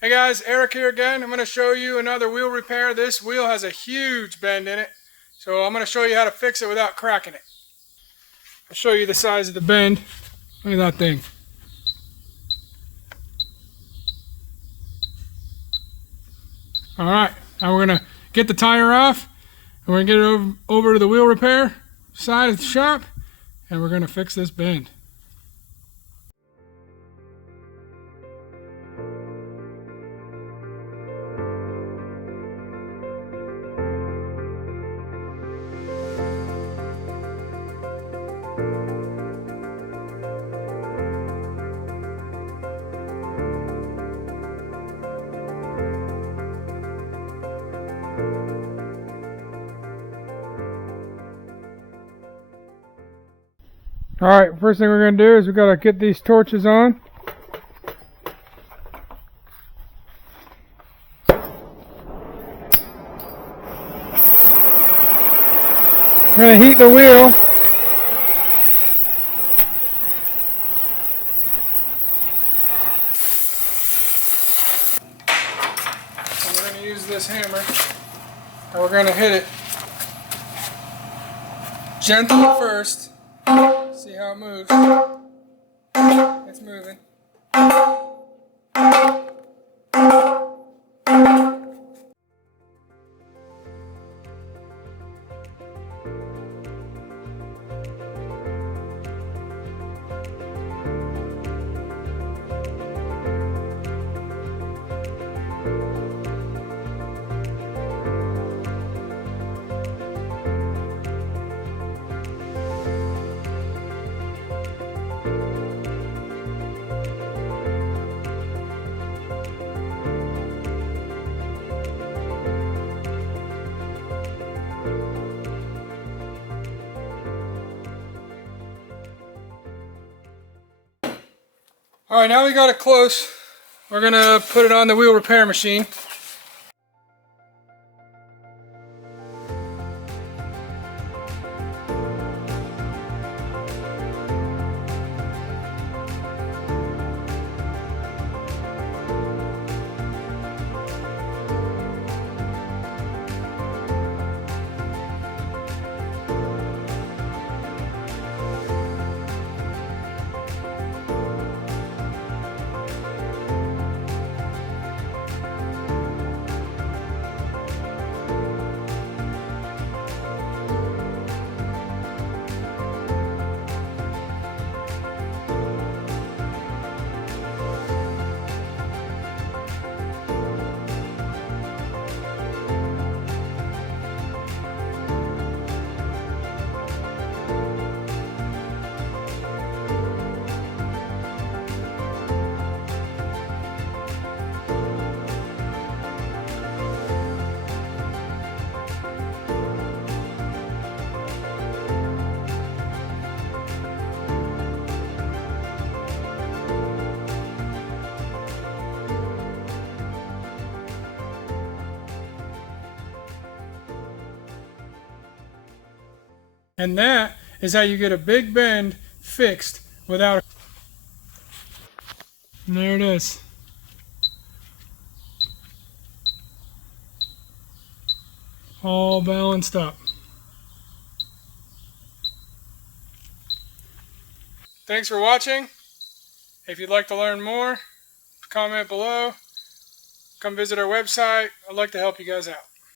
Hey guys, Eric here again. I'm going to show you another wheel repair. This wheel has a huge bend in it, so I'm going to show you how to fix it without cracking it. I'll show you the size of the bend. Look at that thing. Alright, now we're going to get the tire off, and we're going to get it over to the wheel repair side of the shop, and we're going to fix this bend. Alright, first thing we're going to do is we've got to get these torches on. We're going to heat the wheel. So we're going to use this hammer and we're going to hit it gently first. See how it moves. It's moving. Alright, now we got it close. We're going to put it on the wheel repair machine. And that is how you get a big bend fixed without. And there it is. All balanced up. Thanks for watching. If you'd like to learn more, comment below. Come visit our website. I'd like to help you guys out.